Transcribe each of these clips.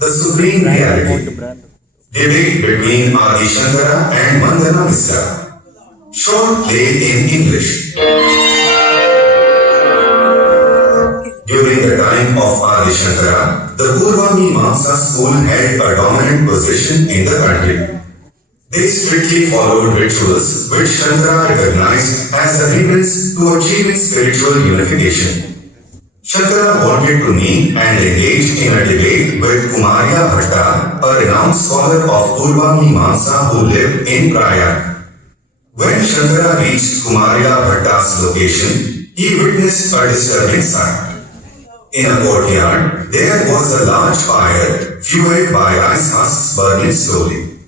The Supreme Reality. Debate between Adi Shankara and Mandana Misra. Short play in English. During the time of Adi Shankara, the Purva Mimamsa school had a dominant position in the country. They strictly followed rituals which Shankara recognized as a hindrance to achieving spiritual unification. Shankara wanted to meet and engage in a debate with Kumarya Bhatta, a renowned scholar of Purva Mimamsa who lived in Prayag. When Shankara reached Kumarya Bhatta's location, he witnessed a disturbing sight. In a courtyard, there was a large fire fueled by ice husks burning slowly.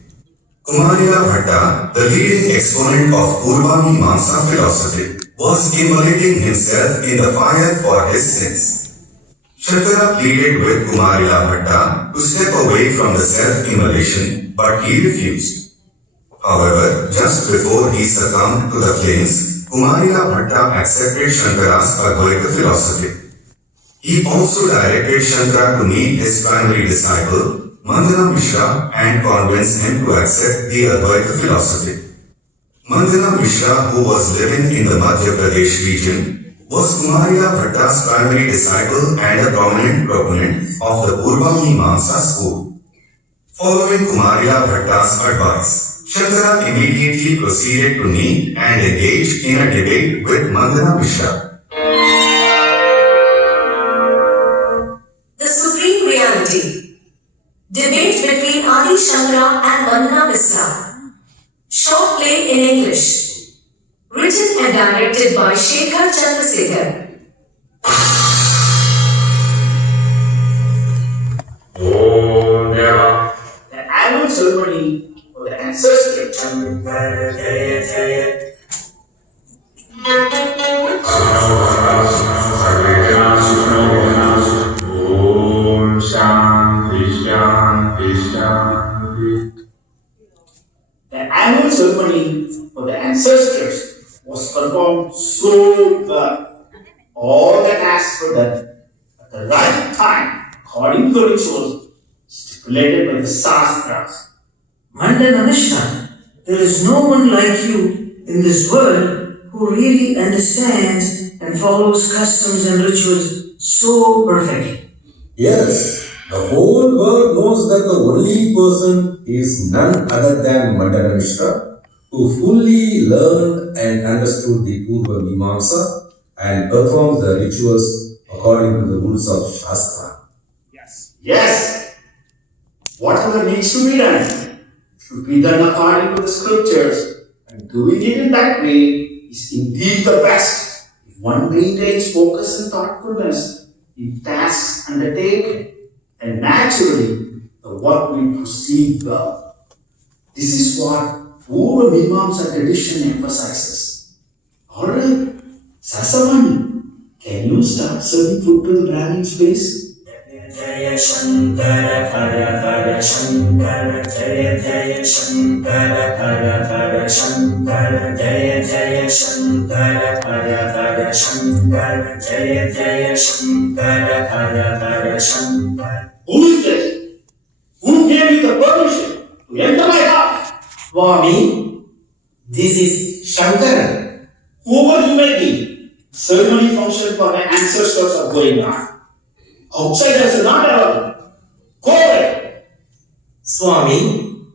Kumarya Bhatta, the leading exponent of Purva Mimamsa philosophy, was immolating himself in the fire for his sins. Shankara pleaded with Kumarya Bhatta to step away from the self-immolation, but he refused. However, just before he succumbed to the flames, Kumarya Bhatta accepted Shankara's Advaita philosophy. He also directed Shankara to meet his primary disciple, Mandana Misra, and convince him to accept the Advaita philosophy. Mandana Misra, who was living in the Madhya Pradesh region, was Kumarya Bhatta's primary disciple and a prominent proponent of the Purva Mimamsa school. Following Kumarya Bhatta's advice, Shankara immediately proceeded to meet and engage in a debate with Mandana Misra. The Supreme Reality. Debate between Adi Shankara and Mandana Misra. Short play in English. Written and directed by Shankara. Oh, yeah. The annual ceremony for the ancestors. Om Shanti Shanti Shanti. The annual ceremony for the ancestors was performed so well. All the tasks were done at the right time according to the rituals stipulated by the Shastras. Mandana Misra, there is no one like you in this world who really understands and follows customs and rituals so perfectly. Yes, the whole world knows that the only person is none other than Mandana Misra, who fully learned and understood the Purva Mimamsa and performs the rituals according to the rules of Shastra. Yes, whatever needs to be done should be done according to the scriptures, and doing it in that way is indeed the best. If one maintains focus and thoughtfulness in tasks undertaken, then naturally the work will proceed well. This is what Purva Mimamsa tradition emphasizes. Alright, Sasavani, can you start serving food to the Brahmins, please? Jaya Shankara Hara Hara Shankara Jaya Jaya Shankara Hara Hara Shankara Jaya Jaya Shankara Hara Hara Shankara Jaya Jaya Shankara Hara Hara Shankara. Who is this? Who gave you the permission to enter my house? Swami, this is Shankara. Whoever you may be, ceremony function for my ancestors are going on. Outsiders are not allowed. Go away. Swami,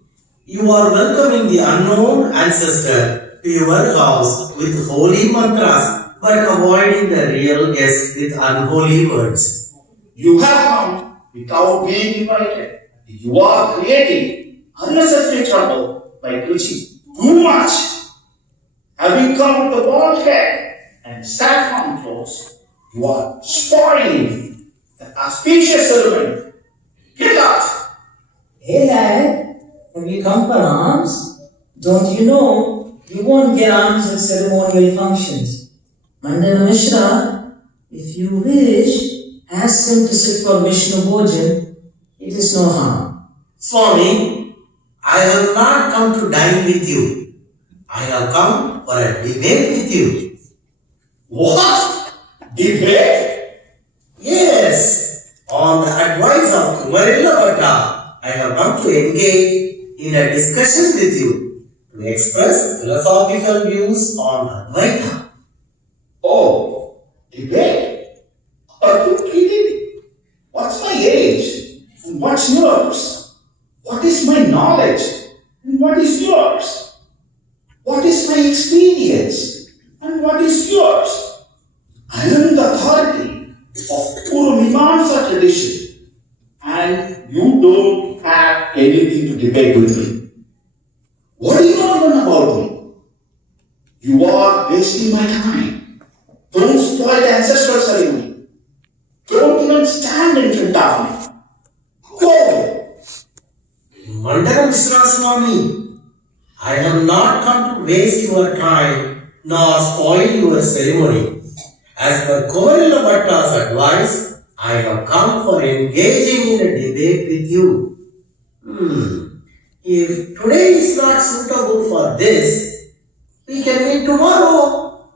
you are welcoming the unknown ancestor to your house with holy mantras but avoiding the real guest with unholy words. You have come without being invited. You are creating unnecessary trouble by preaching too much. Having come with the bald head and saffron clothes, you are spoiling the auspicious ceremony. Get out! Hey lad, have you come for alms? Don't you know you won't get alms in ceremonial functions? Mandana Misra, if you wish, ask him to sit for Vishnu Bhojan. It is no harm. Swami, I have not come to dine with you. I have come for a debate with you. What? Debate? Yes, on the advice of Kumarilla Bhatta, I have come to engage in a discussion with you to express philosophical views on Advaita. Oh, debate? Are you kidding? What's my age? What's yours? What is my knowledge? And what is yours? What is my experience? And what is yours? I am the authority of Pura Mimamsa tradition, and you don't have anything to debate with me. What do you want to know about me? You are wasting my time. Don't spoil the ancestral ceremony. Don't even stand in front of me. Go away. Mandana Misra Swami, I have not come to waste your time nor spoil your ceremony. As per Kumarilla Bhatta's advice, I have come for engaging in a debate with you. If today is not suitable for this, we can meet tomorrow.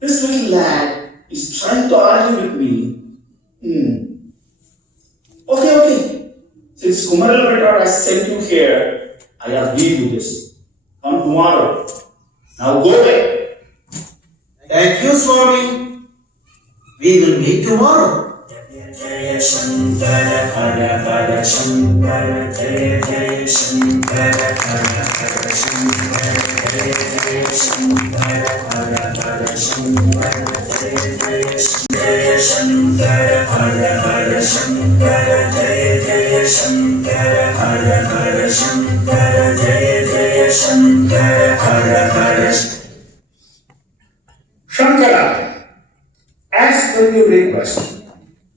This little lad is trying to argue with me. Okay. Since Kumarilla Bhatta has sent you here, I agree to this. Come tomorrow. Now go away. Thank you, Swami. We will meet tomorrow. Shankara, as per your request,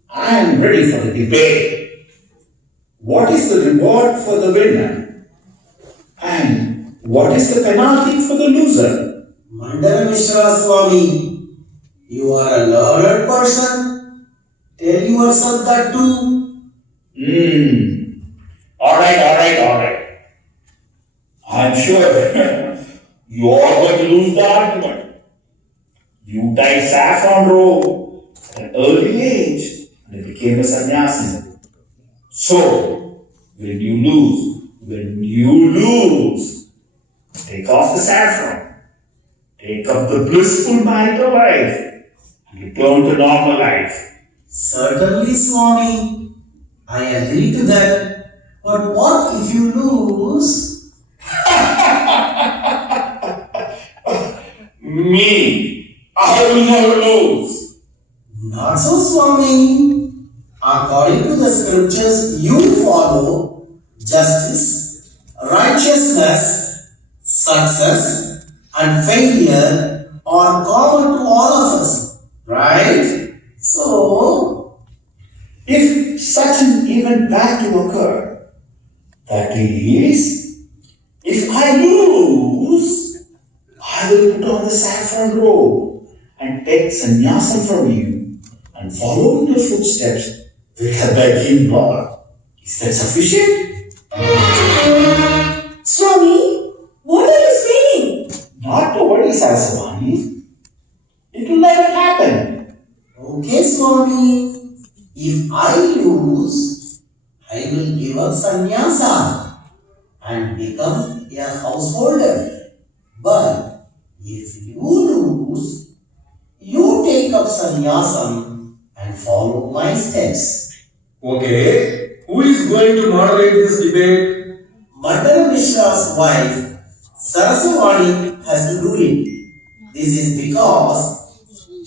I am ready for the debate. What is the reward for the winner? And what is the penalty for the loser? Mandana Misra Swami, you are a learned person. Tell yourself that too. Alright. I'm sure you are going to lose the argument. You tied saffron robe at an early age and became a sannyasi. So, when you lose, take off the saffron, take up the blissful marital life, and return to normal life. Certainly, Swami. I agree to that. But what if you lose? Me, I will never lose. Not so, Swami. According to the scriptures, you follow justice, righteousness, success, and failure are common to all of us. Right? So, If such an event bad to occur, that is, if I lose, I will put on the saffron robe and take sannyasam from you and follow in your footsteps with a begging bowl. Is that sufficient? Swami, what are you saying? Not to worry, Saraswani. It will never happen. okay, Swami. If I lose, I will give up sannyasa and become a householder. But if you lose, you take up sannyasam and follow my steps. Okay, who is going to moderate this debate? Mandana Mishra's wife, Saraswani, has to do it. This is because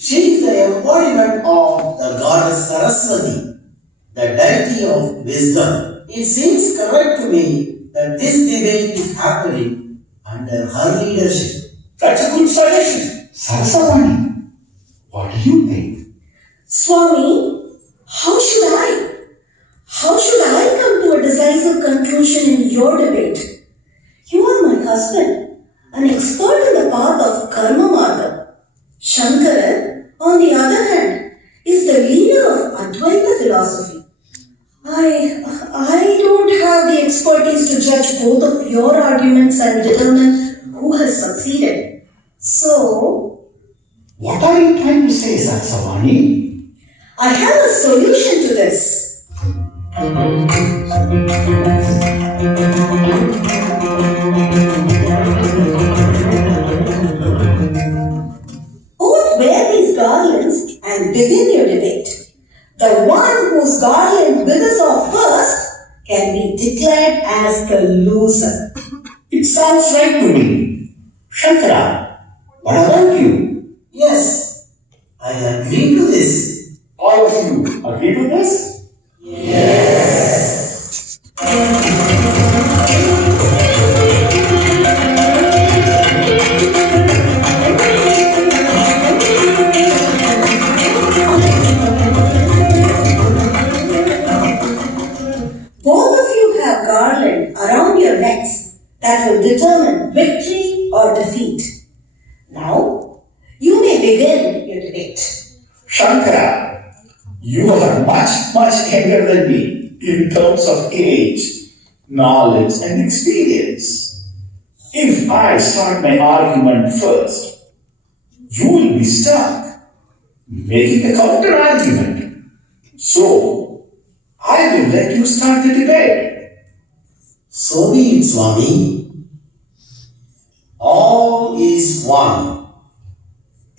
she is the embodiment of the goddess Saraswati, the deity of wisdom. It seems correct to me that this debate is happening under her leadership. That's a good suggestion. Saraswani, what do you think? Swami, how should I come to a decisive conclusion in your debate? You are my husband, an expert in the path of karma marga. Shankara, on the other hand, is the leader of Advaita philosophy. I don't have the expertise to judge both of your arguments and determine who has succeeded. So, What are you trying to say, Satsavani? I have a solution to this. Both wear these garlands and begin your debate. The one whose garland withers off first can be declared as the loser. It sounds right to me. Shankara, what about you? Yes, I agree to this. All of you agree to this? Both of you have garland around your necks that will determine victory or defeat. Now, you may begin your debate. Shankara, you are much younger than me in terms of age, knowledge, and experience. If I start my argument first, you will be stuck making a counter argument. So, I will let you start the debate. So be it, Swami. All is one.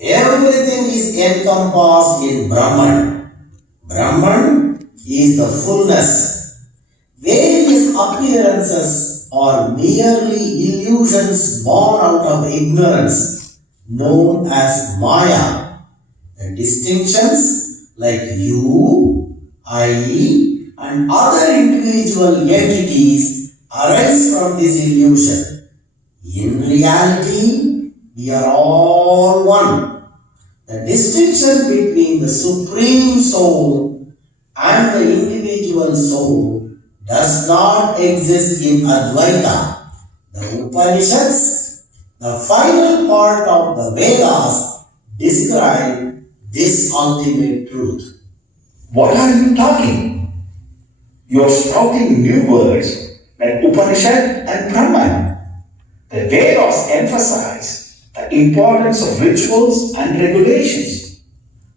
Everything is encompassed in Brahman. Brahman is the fullness. Various appearances are merely illusions born out of ignorance, known as Maya. The distinctions like you, I, and other individual entities arise from this illusion. In reality, we are all one. The distinction between the Supreme Soul and the individual soul does not exist in Advaita. The Upanishads, the final part of the Vedas, describe this ultimate truth. What are you talking? You're spouting new words like Upanishad and Brahman. The Vedas emphasize the importance of rituals and regulations.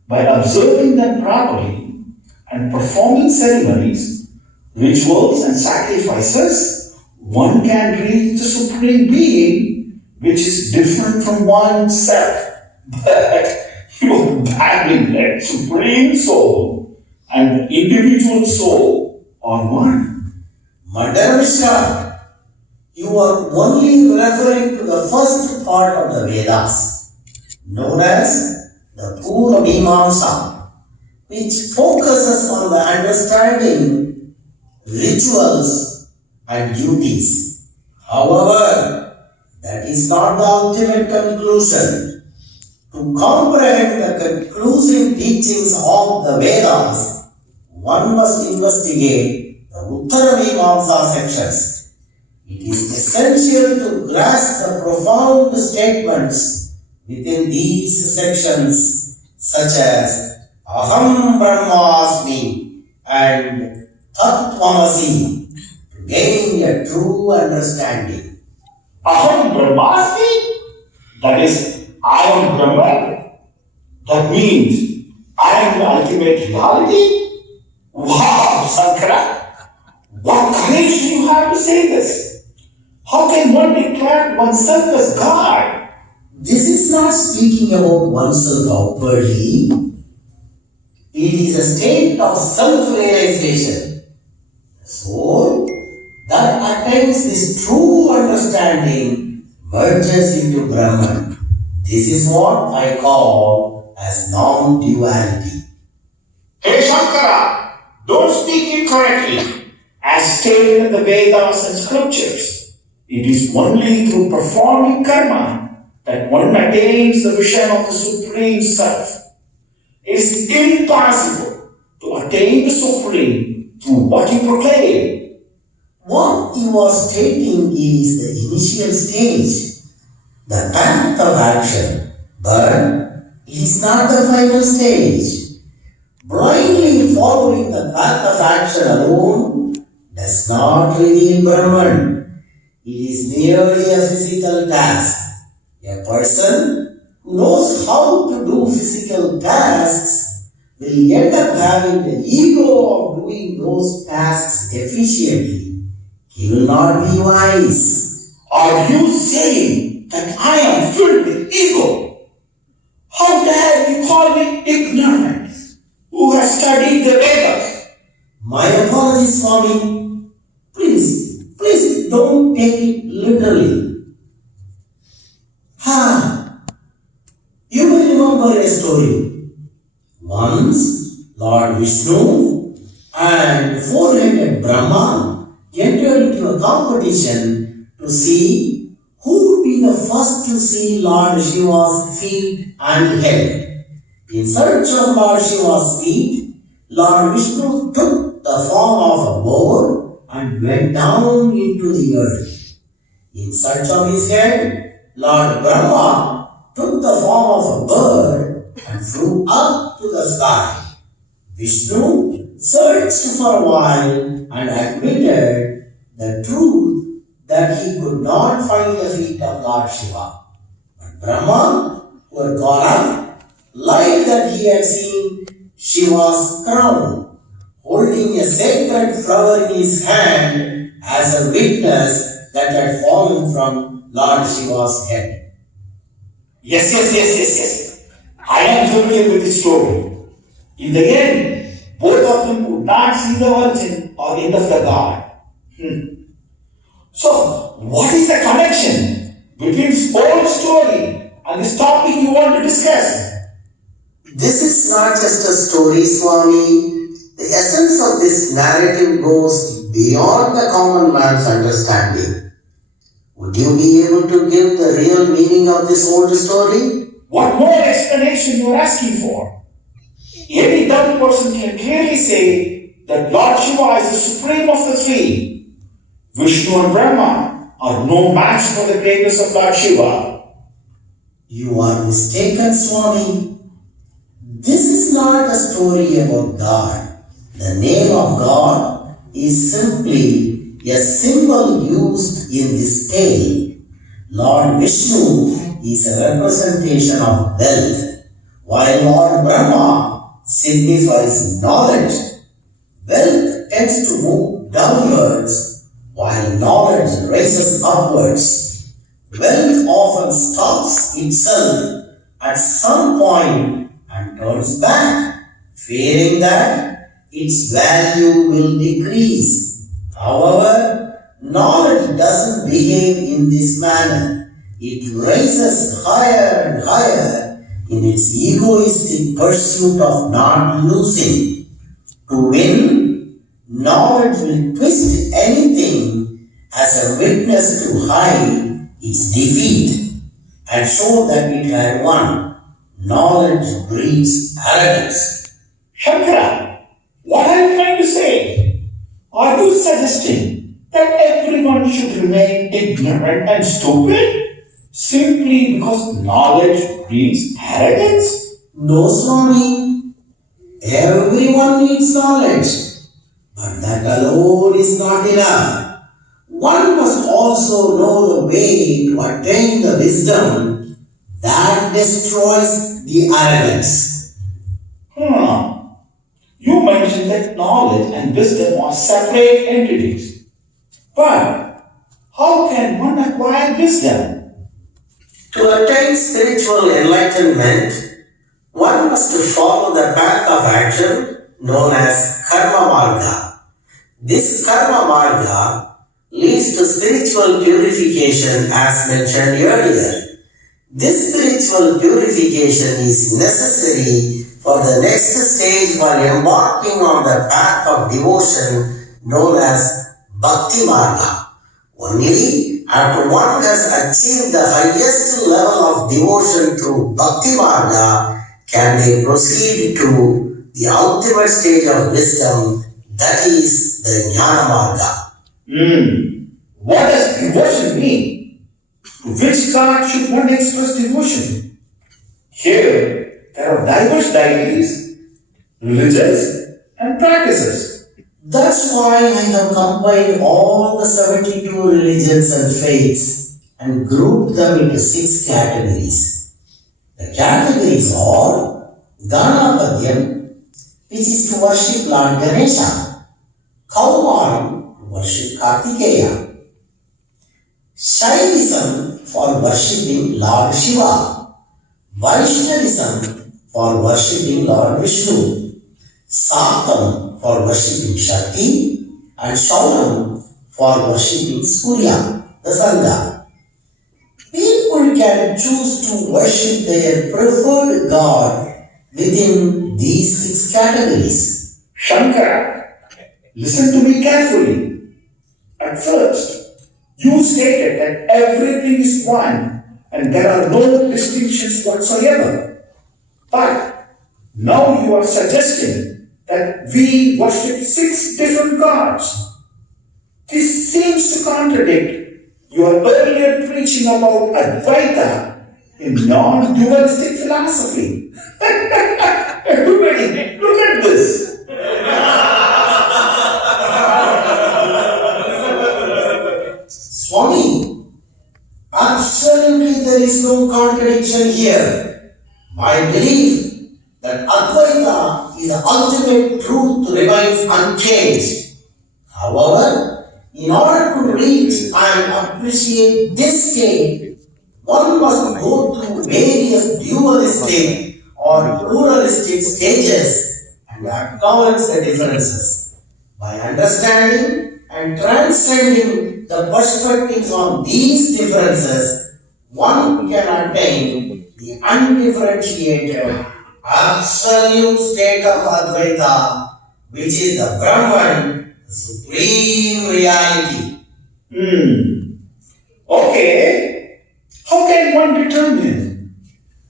By observing them properly and performing ceremonies, rituals, and sacrifices, one can reach the Supreme Being, which is different from oneself. But you are battling that Supreme Soul and the individual soul are one. Mandana Misra, you are only referring to the first part of the Vedas, known as the Purva Mimamsa, which focuses on the understanding rituals and duties. However, that is not the ultimate conclusion. To comprehend the conclusive teachings of the Vedas, one must investigate the Uttara Mimamsa sections. It is essential to grasp the profound statements within these sections, such as Aham Brahmasmi and Tattvamasi, to gain a true understanding. Aham Brahmasmi? That is, I am Brahman. That means I am the ultimate reality? Wow, Sankara! What courage do you have to say this? How can one declare oneself as God? This is not speaking about oneself outwardly. It is a state of self-realization. The soul that attains this true understanding merges into Brahman. This is what I call as non-duality. Hey Shankara, don't speak incorrectly. As stated in the Vedas and scriptures, it is only through performing karma that one attains the vision of the Supreme Self. It is impossible to attain the Supreme through what you proclaim. What you are stating is the initial stage, the path of action, but it is not the final stage. Blindly following the path of action alone does not reveal Brahman. It is merely a physical task. A person who knows how to do physical tasks will end up having the ego of doing those tasks efficiently. He will not be wise. Are you saying that I am filled with ego? How dare you call me ignorant, who has studied the Vedas? My apologies, Swami. Please don't take it literally. You will remember a story. Once, Lord Vishnu and four-headed Brahma entered into a competition to see who would be the first to see Lord Shiva's feet and head. In search of Lord Shiva's feet, Lord Vishnu took the form of a boar and went down into the earth. In search of his head, Lord Brahma took the form of a bird and flew up to the sky. Vishnu searched for a while and admitted the truth that he could not find the feet of Lord Shiva. But Brahma, who had gone up, lied that he had seen Shiva's crown, holding a sacred flower in his hand as a witness that had fallen from Lord Shiva's head. Yes. I am familiar with the story. In the end, both of them could not see the virgin or end of the god. So, what is the connection between this old story and this topic you want to discuss? This is not just a story, Swami. The essence of this narrative goes beyond the common man's understanding. Would you be able to give the real meaning of this old story? What more explanation you are asking for? Any dumb person can clearly say that Lord Shiva is the supreme of the three. Vishnu and Brahma are no match for the greatness of Lord Shiva. You are mistaken, Swami. This is not a story about God. The name of God is simply a symbol used in this tale. Lord Vishnu is a representation of wealth, while Lord Brahma signifies knowledge. Wealth tends to move downwards, while knowledge rises upwards. Wealth often stops itself at some point and turns back, fearing that its value will decrease. However, knowledge doesn't behave in this manner. It rises higher and higher in its egoistic pursuit of not losing. To win, knowledge will twist anything as a witness to hide its defeat and show that it had won. Knowledge breeds arrogance. Shankara, what are you trying to say? Are you suggesting that everyone should remain ignorant and stupid simply because knowledge breeds arrogance? No, Swami. Everyone needs knowledge, but that alone is not enough. One must also know the way to attain the wisdom that destroys the arrogance. You mentioned that knowledge and wisdom are separate entities. But how can one acquire wisdom? To attain spiritual enlightenment, one must follow the path of action known as Karma Marga. This Karma Marga leads to spiritual purification as mentioned earlier. This spiritual purification is necessary for the next stage for embarking on the path of devotion known as Bhakti Marga. Only after one has achieved the highest level of devotion through Bhakti Marga can they proceed to the ultimate stage of wisdom, that is the Jnana Marga. What does devotion mean? To which god should one express devotion? Here, there are diverse deities, religions, and practices. That's why I have combined all the 72 religions and faiths and grouped them into 6 categories. The categories are Ganapadyam, which is to worship Lord Ganesha, Kaumaram to worship Kartikeya, Shaivism for worshipping Lord Shiva, Vaishnavism for worshipping Lord Vishnu, Sakam for worshipping Shakti, and Shaunam for worshipping Surya, the sun god. People can choose to worship their preferred god within these 6 categories. Shankara, listen to me carefully. At first, you stated that everything is one and there are no distinctions whatsoever. But now you are suggesting that we worship 6 different gods. This seems to contradict your earlier preaching about Advaita in non-dualistic philosophy. Everybody, look at this. Swami, absolutely there is no contradiction here. My belief that Advaita is the ultimate truth remains unchanged. However, in order to reach and appreciate this state, one must go through various dualistic or pluralistic stages and acknowledge the differences. By understanding and transcending the perspectives on these differences, one can attain the undifferentiated, absolute state of Advaita, which is the Brahman, the supreme reality. Okay, how can one determine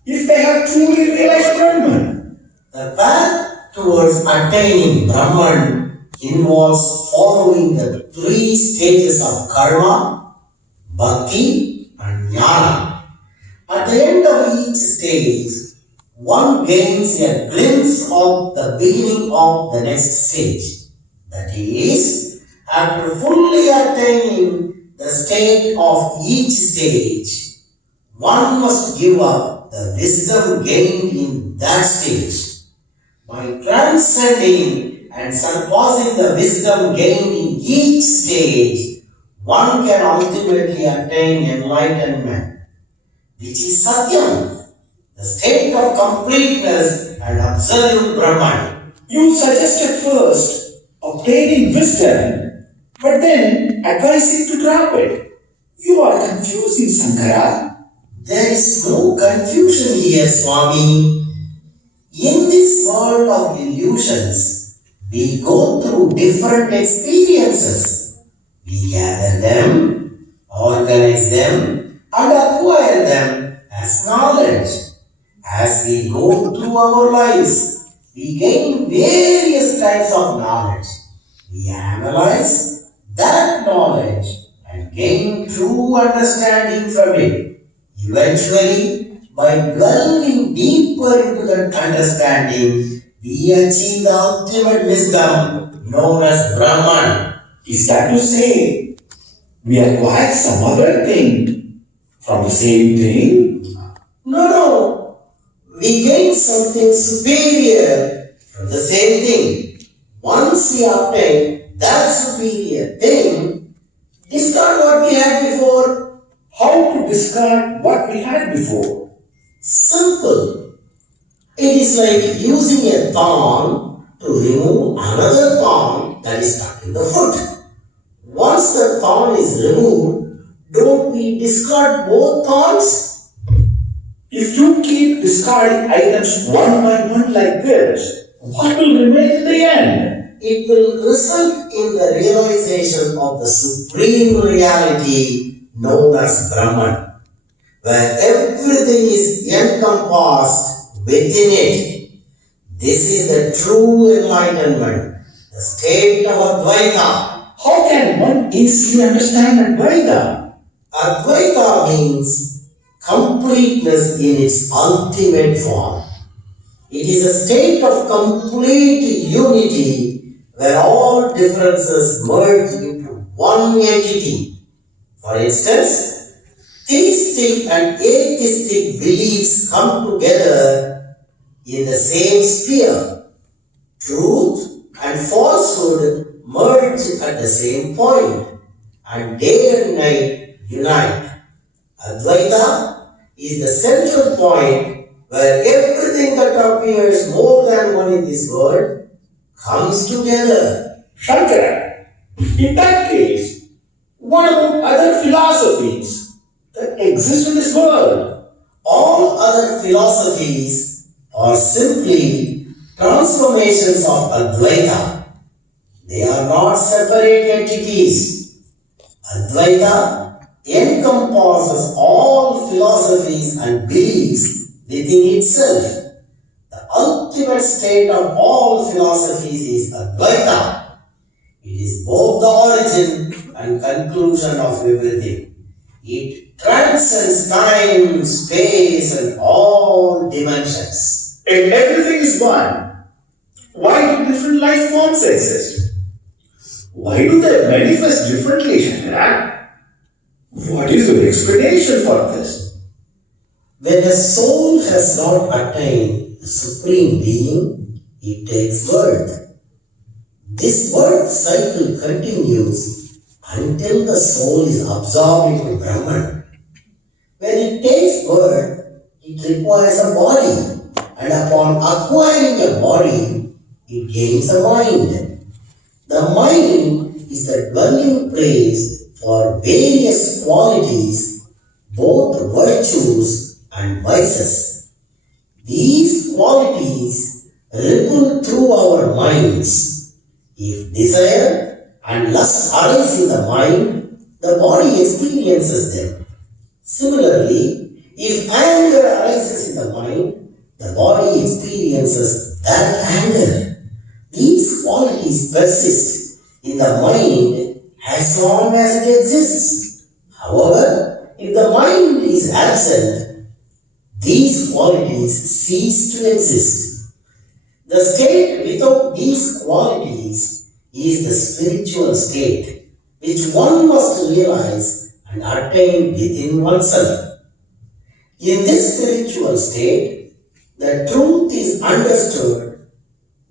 if they have truly realized Brahman? The path towards attaining Brahman involves following the 3 stages of karma, bhakti, and jnana. At the end of each stage, one gains a glimpse of the beginning of the next stage. That is, after fully attaining the state of each stage, one must give up the wisdom gained in that stage. By transcending and surpassing the wisdom gained in each stage, one can ultimately attain enlightenment, which is Satyam, the state of completeness and absolute Brahman. You suggested first obtaining wisdom, but then advising to drop it. You are confusing, Sankara. There is no confusion here, Swami. In this world of illusions, we go through different experiences. We gather them, organize them, and acquire them as knowledge. As we go through our lives, we gain various types of knowledge. We analyze that knowledge and gain true understanding from it. Eventually, by delving deeper into that understanding, we achieve the ultimate wisdom known as Brahman. Is that to say we acquire some other thing from the same thing? No. We gain something superior from the same thing. Once we obtain that superior thing, discard what we had before. How to discard what we had before? Simple. It is like using a thorn to remove another thorn that is stuck in the foot. Once the thorn is removed, don't we discard both thorns? If you keep discarding items one by one like this, what will remain in the end? It will result in the realization of the supreme reality known as Brahman, where everything is encompassed within it. This is the true enlightenment, the state of Advaita. How can one easily understand Advaita? Advaita means completeness in its ultimate form. It is a state of complete unity where all differences merge into one entity. For instance, theistic and atheistic beliefs come together in the same sphere. Truth and falsehood merge at the same point, and day and night unite. Advaita is the central point where everything that appears more than one in this world comes together. Shankara, in that case, what about other philosophies that exist in this world? All other philosophies are simply transformations of Advaita. They are not separate entities. Advaita encompasses all philosophies and beliefs within itself. The ultimate state of all philosophies is Advaita. It is both the origin and conclusion of everything. It transcends time, space, and all dimensions. If everything is one, why do different life forms exist? Why do they manifest differently, Shankara? What is your explanation for this? When a soul has not attained the supreme being, it takes birth. This birth cycle continues until the soul is absorbed into Brahman. When it takes birth, it requires a body, and upon acquiring a body, it gains a mind. The mind is the dwelling place for various qualities, both virtues and vices. These qualities ripple through our minds. If desire and lust arise in the mind, the body experiences them. Similarly, if anger arises in the mind, the body experiences that anger. These qualities persist in the mind as long as it exists. However, if the mind is absent, these qualities cease to exist. The state without these qualities is the spiritual state, which one must realize and attain within oneself. In this spiritual state, the truth is understood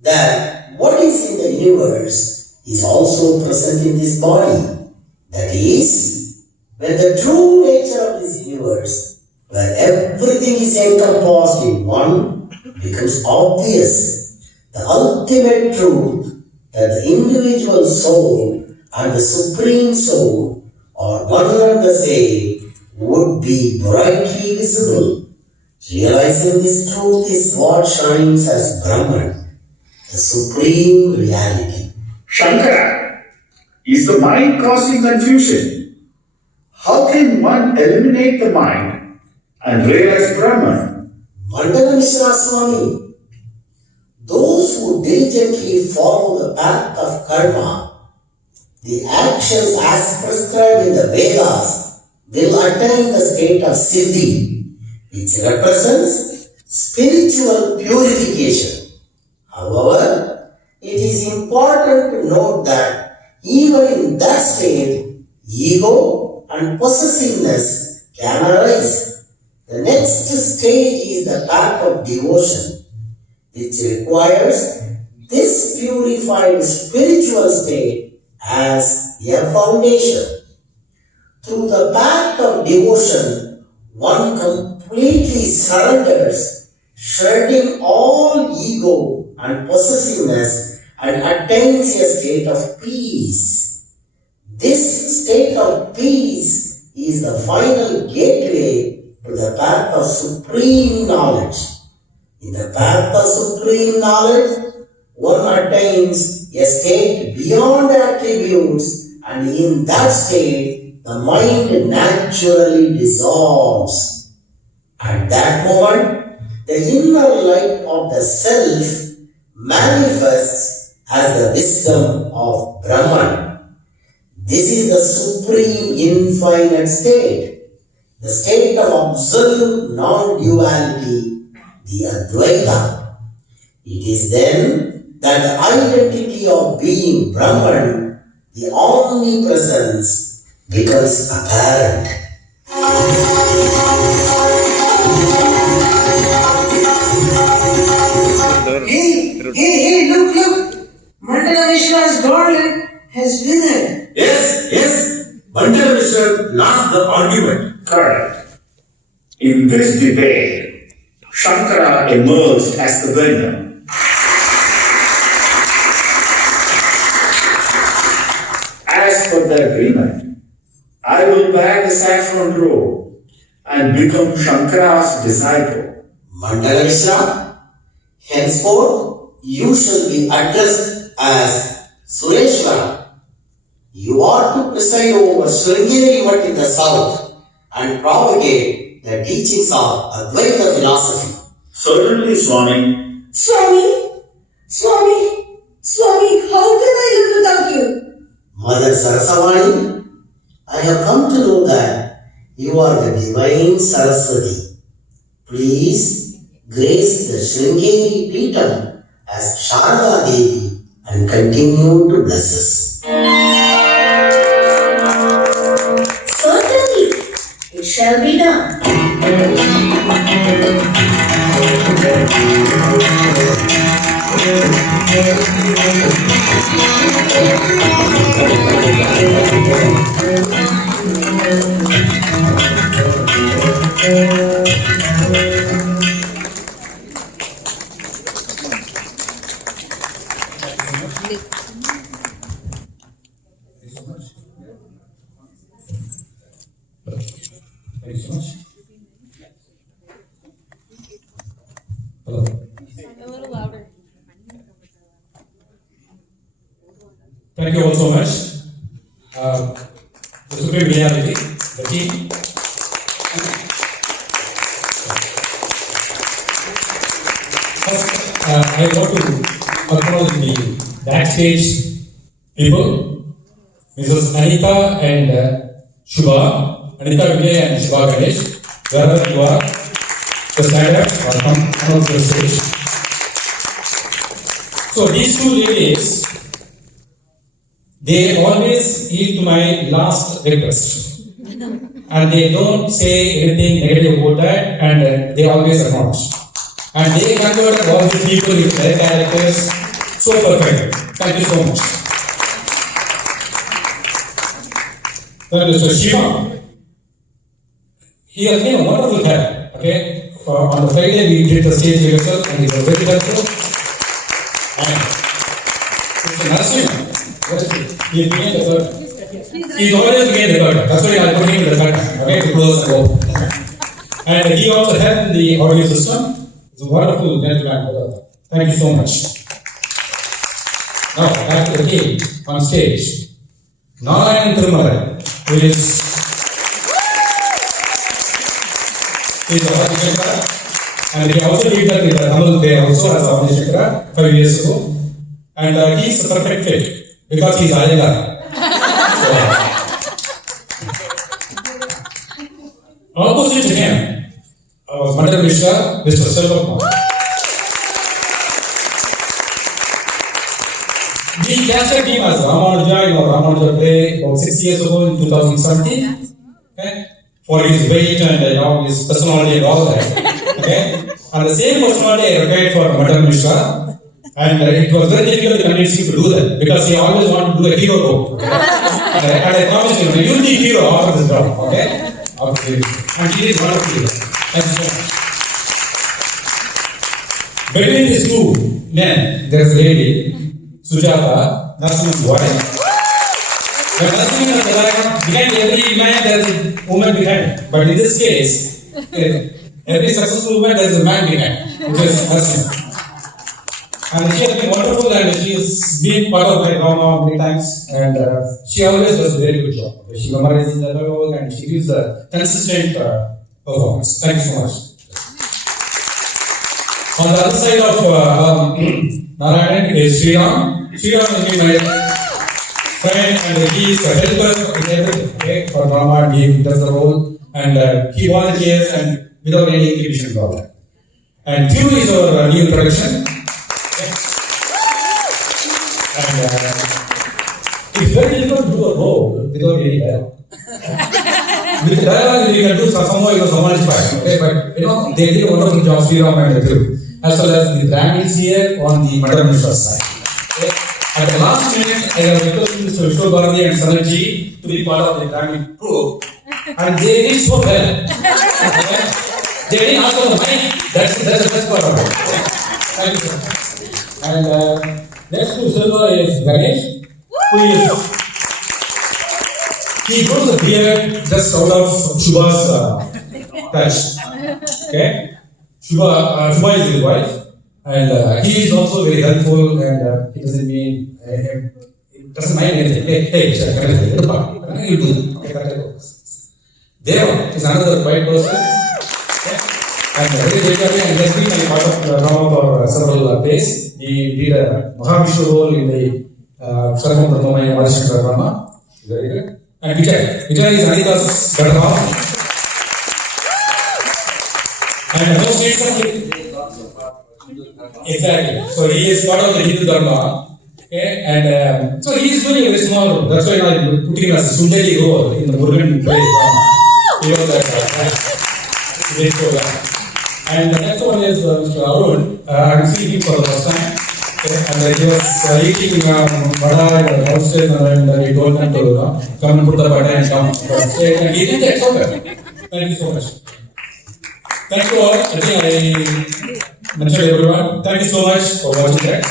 that what is in the universe is also present in this body. That is, when the true nature of this universe, where everything is encompassed in one, becomes obvious, the ultimate truth that the individual soul and the supreme soul are one and the same would be brightly visible. Realizing this truth is what shines as Brahman, the supreme reality. Shankara, is the mind causing confusion? How can one eliminate the mind and realize Brahman? Mandana Misra Swami, those who diligently follow the path of karma, the actions as prescribed in the Vedas, will attain the state of Siddhi, which represents spiritual purification. However, it is important to note that even in that state, ego and possessiveness can arise. The next stage is the path of devotion, which requires this purified spiritual state as a foundation. Through the path of devotion, one completely surrenders, shedding all ego and possessiveness, and attains a state of peace. This state of peace is the final gateway to the path of supreme knowledge. In the path of supreme knowledge, one attains a state beyond attributes, and in that state, the mind naturally dissolves. At that moment, the inner light of the self manifests as the wisdom of Brahman. This is the supreme infinite state, the state of absolute non-duality, the Advaita. It is then that the identity of being Brahman, the omnipresence, becomes apparent. Hey, look! Mandana Misra's garland has withered. Yes. Mandana Misra lost the argument. Correct. In this debate, Shankara emerged as the winner. As per the agreement, I will wear the saffron robe and become Shankara's disciple. Mandana Misra, henceforth you shall be addressed as Sureshwara. You are to preside over Sringeri Mat in the south and propagate the teachings of Advaita philosophy. Certainly, Swami. Swami, how can I live without you? Mother Sarasavani, I have come to know that you are the divine Saraswati. Please grace the Sringeri Peetam as Sharada Devi and continue to bless us. Certainly, it shall be done. Thank you so much. Hello. A little louder. Thank you all so much. The supreme reality, the team. First, I want to acknowledge the backstage people, Mrs. Anita and Shubha, Anita Vijay and Shubha Ganesh, wherever you are, just stand up or come out to the stage. So these two ladies, they always yield to my last request. And they don't say anything negative about that, and they always acknowledge. And they convert all these people with their characters so perfect. Thank you so much. Then Mr. Shiva, he has been a wonderful help. Okay, on the Friday we did the stage rehearsal, and he was very helpful. And Mr. Narasimha, he is behind the curtain. He's always behind the curtain. That's why I put him in the curtain. Okay, to close the door. And he also helped in the audio system. It's a wonderful gentleman. Thank you so much. Now, back to the team on stage. Narayan Tirumala, who is a Shankara, and he also did that in the Tamil Day also as a Shankara 5 years ago. And he's a perfect fit because he's Ayala. Opposite to him was Mandana Misra, Mr. Selvakumar. We captured him as Ramanuja in our Ramanuja play about 6 years ago in 2017. Okay? For his weight and his personality and all that. Okay? And the same personality I required for Mandana Misra. And it was very difficult to convince him to do that because he always wanted to do a hero role. Okay? And I promised him, you'll be a hero after this job. Okay? And he is wonderful. Thank you so much. Between these two men, there is a lady, Sujata, Narasimha's wife. When Narasimha is alive, behind every man there is a woman behind. But in this case, every successful woman there is a man behind, which is Narasimha. And she has been wonderful and she has been part of my drama many times and she always does a very good job. She memorizes the dialogue and she gives a consistent performance. Thank you so much. On the other side of Narayan is Shri. Shri has been my friend and he is a helper in everything, okay, for drama and he does the role and he volunteers and without any inhibition about that. And Q is our new introduction. And it's very difficult to do a role without any dialogue. with dialogue you can do somehow you know someone is fine. Okay, but you know they did a wonderful job, Shri and Thiru, as well as the Brahmins here on the Mandana Misra side. Okay. At the last minute, I have requested Mr. Vishnu Bharati and Sanatji to be part of the Brahmin group, and they did so well. Okay. They didn't ask for the money. That's the best part of it. Thank you, sir. And next to Silva is Ganesh, who is he grows a beard just out of Shubha's touch. Okay? Shubha is his wife, and he is also very helpful, and he doesn't mean, it doesn't mind anything. Hey, sir, you do that. Okay, that type of person. Deva is another white person. Okay? And very regularly, and he has been a part of the drama for several days. He did a Mahavishnu role in the Sarvam Brahmaya Madhushankara drama. Very good. And Vijay is Anita's better half. And most recently, exactly. So he is part of the Hindu Dharma. Okay, and so he is doing a very small role. That's why I put him as a Sundari role in the Murugan play drama. He was that. And the next one is Mr. Arun. I'm seeing him for the first time. Okay, and he was eating vada downstairs, and we told him to come and put the vada and come upstairs, and he did that. Thank you so much. Thank you all. I think I mentioned everyone. Thank you so much for watching that.